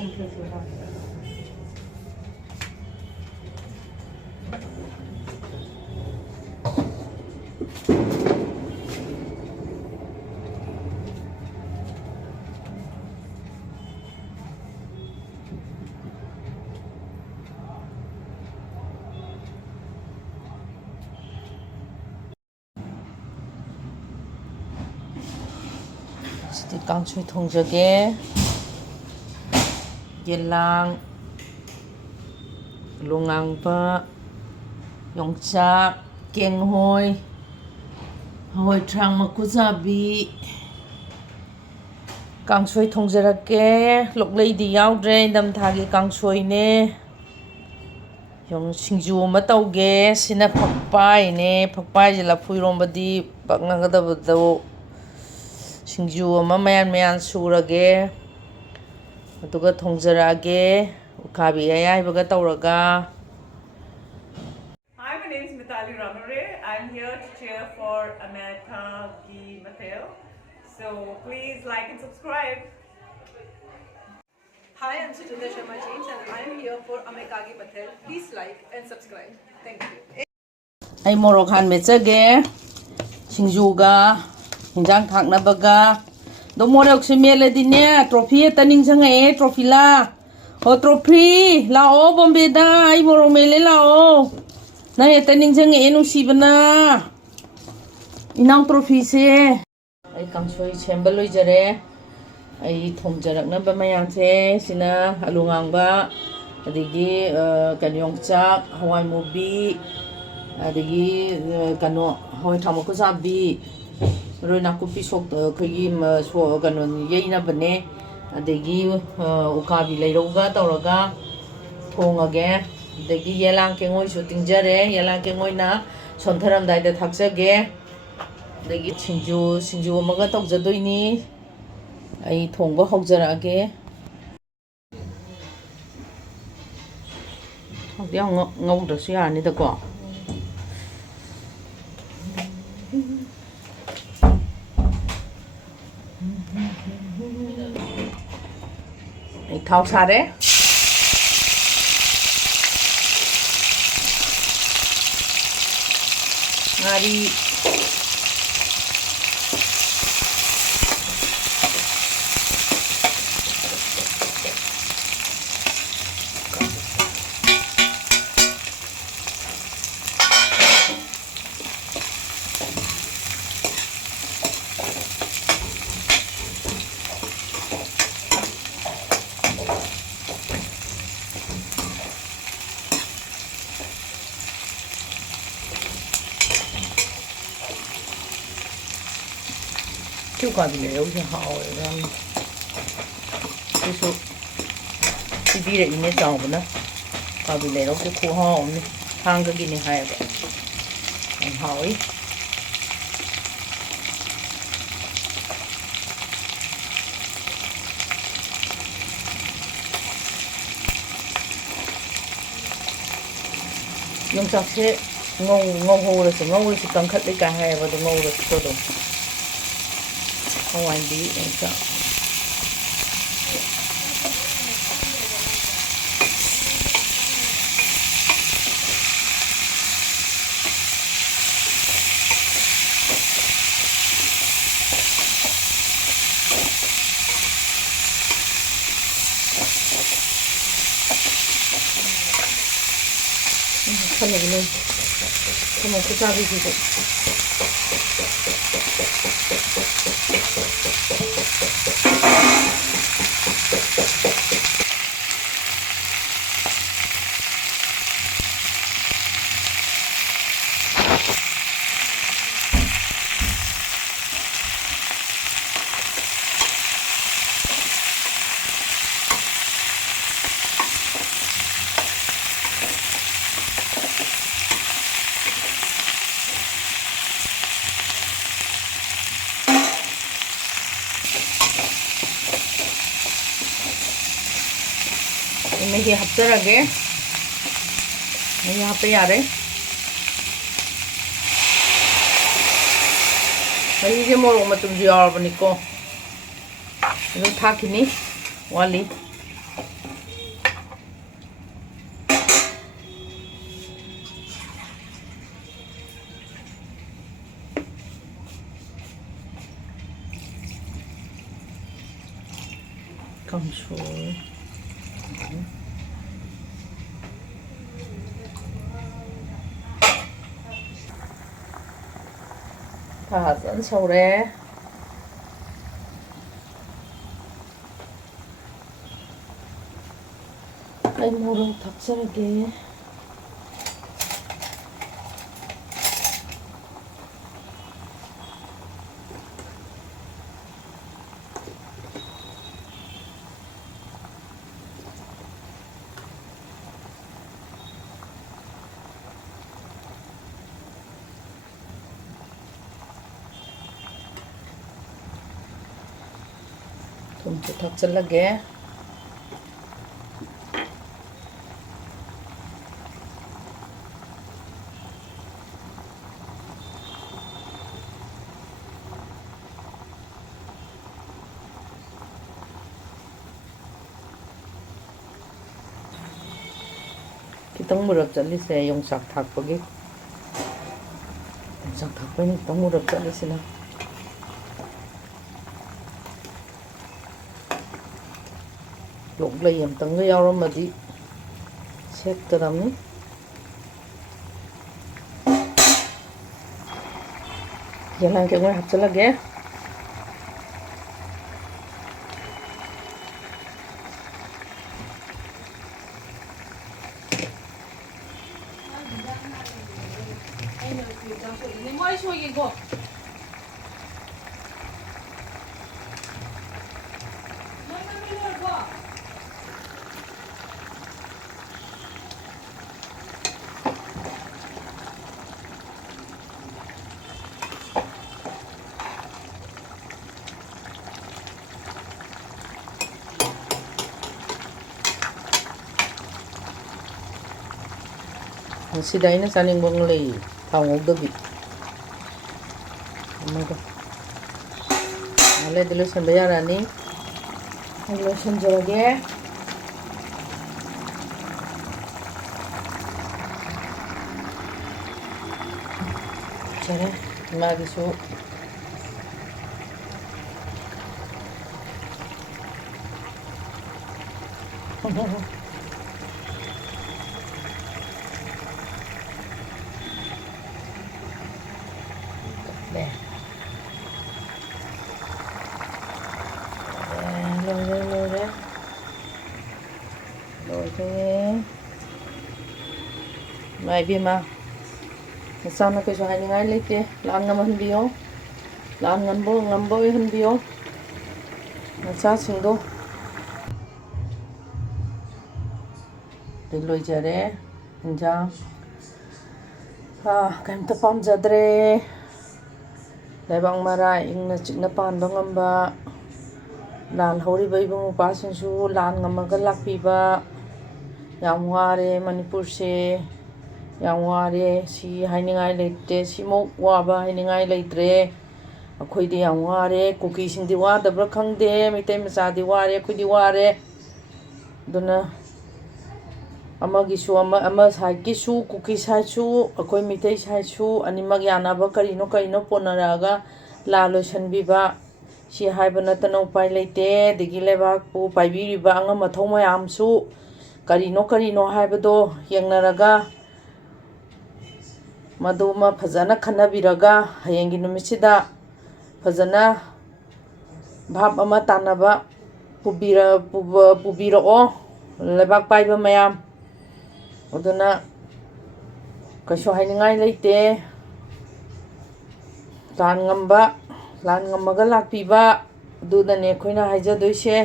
꼼수수 하. kangsoi thongjage yelang lungangpa yongchak kenghoi hoi thang makuzabi kangsoi thongjarake loklei di yaudre dam thagi kangsoi ne yong singju ma tauge sina phakpai ne phakpai jela phuirombadi paknagadabado singju ama mayan surage aduga thongjarage ukabi ayaibaga tauraga. Hi, my name is Meitei. I'm here to cheer for Meitei. So please like and subscribe. Hi, I'm Seasonable James and I'm here for Amekagi Patel. Please like and subscribe. Thank you. Ay morok han mechage singjuga hinjang thaknabaga do morok se meladine trophy taning sangai trophy la ho trophy la o bombe da ay morok mele la o na taning sangai nungsibana inang trophy se ay kangsoi sembal loijare ay thongjaraknaba mayamse sina alungangba adigi kanyongchak hawai mubi adigi kano hawai thamakusabi roina kupi sok khagi so kano yeina bane adigi ukabi leiroga tauraga thongage adigi yelang kengoi su tingjare yelang kengoi na sontharam daida thakjage adigi singju amaga tawjadoini ai thongba haujarage haudia ngaudrasu yani da ko thau sare ngari Chú coi bị lếu thì họ cái số cái gì đấy nên chọn nó coi bị lếu cái khu họ này hàng cái gì này hay vậy anh hỏi yongchak se ngâu hồ là ngâu thì cần khất lấy cả hai và ngâu là cho đúng không anh đi yongchak Come on, come on, put out 이렇게 합절하게 이렇게 합해야래. 이제 모르면 좀 지어보니까 이거 다 기니 원리 kangsoi. ꯐꯖꯅ ꯁꯧꯔꯦ. ꯑꯩ ꯃꯣꯔꯣꯛ ꯊꯥꯛꯆꯔꯒꯦ. ꯊꯨꯝꯁꯨ ꯊꯥꯛꯆꯤꯜꯂꯒꯦ. ꯈꯤꯇꯪ ꯃꯨꯔꯞ ꯆꯠꯂꯤꯁꯦ ꯌꯣꯡꯆꯥꯛ ꯊꯥꯛꯄꯒꯤ. ꯌꯣꯡꯆꯥꯛ ꯊꯥꯛꯄꯩꯅ ꯈꯤꯇꯪ ꯃꯨꯔꯞ ꯆꯠꯂꯤꯁꯤꯅ. ꯂꯣꯛꯂꯩ ꯑꯝꯇꯪꯒ ꯌꯥꯎꯔꯝꯃꯗꯤ ꯁꯦꯠꯀꯗꯝꯅꯤ. ꯌꯦꯂꯥꯡ ꯀꯦꯡꯉꯣꯏ ꯍꯥꯞꯆꯤꯜꯂꯒꯦ. ꯃꯣꯏ ꯁꯣꯏꯒꯦꯀꯣ. ꯉꯁꯤꯗ ꯑꯩꯅ ꯆꯥꯅꯤꯡꯕ ꯑꯃ ꯂꯩ. ꯊꯥꯎ ꯉꯧꯗꯕꯤ ꯑꯃꯒ. ꯉꯥꯏꯍꯥꯛ ꯂꯣꯏꯁꯟꯕ ꯌꯥꯔꯅꯤ. ꯑꯩ ꯂꯣꯏꯁꯟꯖꯔꯒꯦ. ꯆꯔꯦ ꯏꯃꯥꯒꯤꯁꯨ ꯂꯣꯏꯔꯦ. ꯏꯃꯥꯏꯕꯦꯝꯃ ꯅꯆꯥꯅ ꯀꯩꯁꯨ ꯍꯥꯏꯅꯤꯡꯉꯥꯏ ꯂꯩꯇꯦ. ꯂꯥꯟ ꯉꯝꯍꯟꯕꯤꯌꯣ. ꯂꯥꯟ ꯉꯝꯕ ꯑꯣꯏꯍꯟꯕꯤꯌꯣ ꯅꯆꯥꯁꯤꯡꯗꯣ. ꯂꯣꯏꯖꯔꯦ ꯏꯟꯖꯥꯡ. ꯀꯩꯝꯇ ꯄꯥꯝꯖꯗ꯭ꯔꯦ. ꯂꯩꯕꯥꯛ ꯃꯔꯥ ꯏꯪꯅ ꯆꯤꯛꯅ ꯄꯥꯟꯕ ꯉꯝꯕ. ꯂꯥꯟ ꯍꯧꯔꯤꯕ ꯏꯕꯨꯡ ꯃꯧꯄ꯭ꯋꯥꯁꯤꯡꯁꯨ ꯂꯥꯟ ꯉꯝꯃꯒ ꯂꯥꯛꯄꯤꯕ. ꯌꯥꯝ ꯋꯥꯔꯦ ꯃꯅꯤꯄꯨꯔꯁꯦ. ꯌꯥꯝ ꯋꯥꯔꯦ. ꯁꯤ ꯍꯥꯏꯅꯤꯡꯉꯥꯏ ꯂꯩꯇꯦ. ꯁꯤꯃꯨꯛ ꯋꯥꯕ ꯍꯥꯏꯅꯤꯡꯉꯥꯏ ꯂꯩꯇ꯭ꯔꯦ. ꯑꯩꯈꯣꯏꯗꯤ ꯌꯥꯝ ꯋꯥꯔꯦ. ꯀꯨꯀꯤꯁꯤꯡꯗꯤ ꯋꯥꯗꯕ꯭ꯔꯥ ꯈꯪꯗꯦ. ꯃꯩꯇꯩ ꯃꯆꯥꯗꯤ ꯋꯥꯔꯦ. ꯑꯩꯈꯣꯏꯗꯤ ꯋꯥꯔꯦ. ꯑꯗꯨꯅ ꯑꯃꯒꯤꯁꯨ ꯑꯃ ꯁꯥꯏꯠꯀꯤꯁꯨ ꯀꯨꯀꯤ ꯁꯥꯏꯠꯁꯨ ꯑꯩꯈꯣই ꯃꯩꯇꯩ ꯁꯥꯏꯠꯁꯨ ꯑꯅꯤꯃꯛ ꯌꯥꯅꯕ ꯀꯔꯤꯅꯣ ꯄꯣꯟꯅꯔꯛꯑꯒ ꯂꯥꯟ ꯂꯣꯏꯁꯟꯕꯤꯕ. ꯁꯤ ꯍꯥꯏꯕ ꯅꯠꯇꯅ ꯎꯄꯥꯏ ꯂꯩꯇꯦ. ꯑꯗꯒꯤ ꯂꯩꯕꯥꯛꯄꯨ ꯄꯥꯏꯕꯤꯔꯤꯕ ꯑꯉꯝ ꯑꯊꯧ ꯃꯌꯥꯝꯁꯨ ꯀꯔꯤꯅꯣ ꯍꯥꯏꯕꯗꯣ ꯌꯦꯡꯅꯔꯒ ꯃꯗꯨꯃ ꯐꯖꯅ ꯈꯟꯅꯕꯤꯔꯒ ꯍꯌꯦꯡꯒꯤ ꯅꯨꯃꯤꯠꯁꯤꯗ ꯐꯖꯅ ꯚꯥꯞ ꯑꯃ ꯇꯥꯟꯅꯕ ꯄꯨꯕꯤꯔꯛꯑꯣ ꯂꯩꯕꯥꯛ ꯄꯥꯏꯕ ꯃꯌꯥꯝ. ꯑꯗꯨꯅ ꯀꯩꯁꯨ ꯍꯥꯏꯅꯤꯡꯉꯥꯏ ꯂꯩꯇꯦ. ꯂꯥꯟ ꯉꯝꯃꯒ ꯂꯥꯛꯄꯤꯕ. ꯑꯗꯨꯗꯅꯦ ꯑꯩꯈꯣꯏꯅ ꯍꯥꯏꯖꯗꯣꯏꯁꯦ.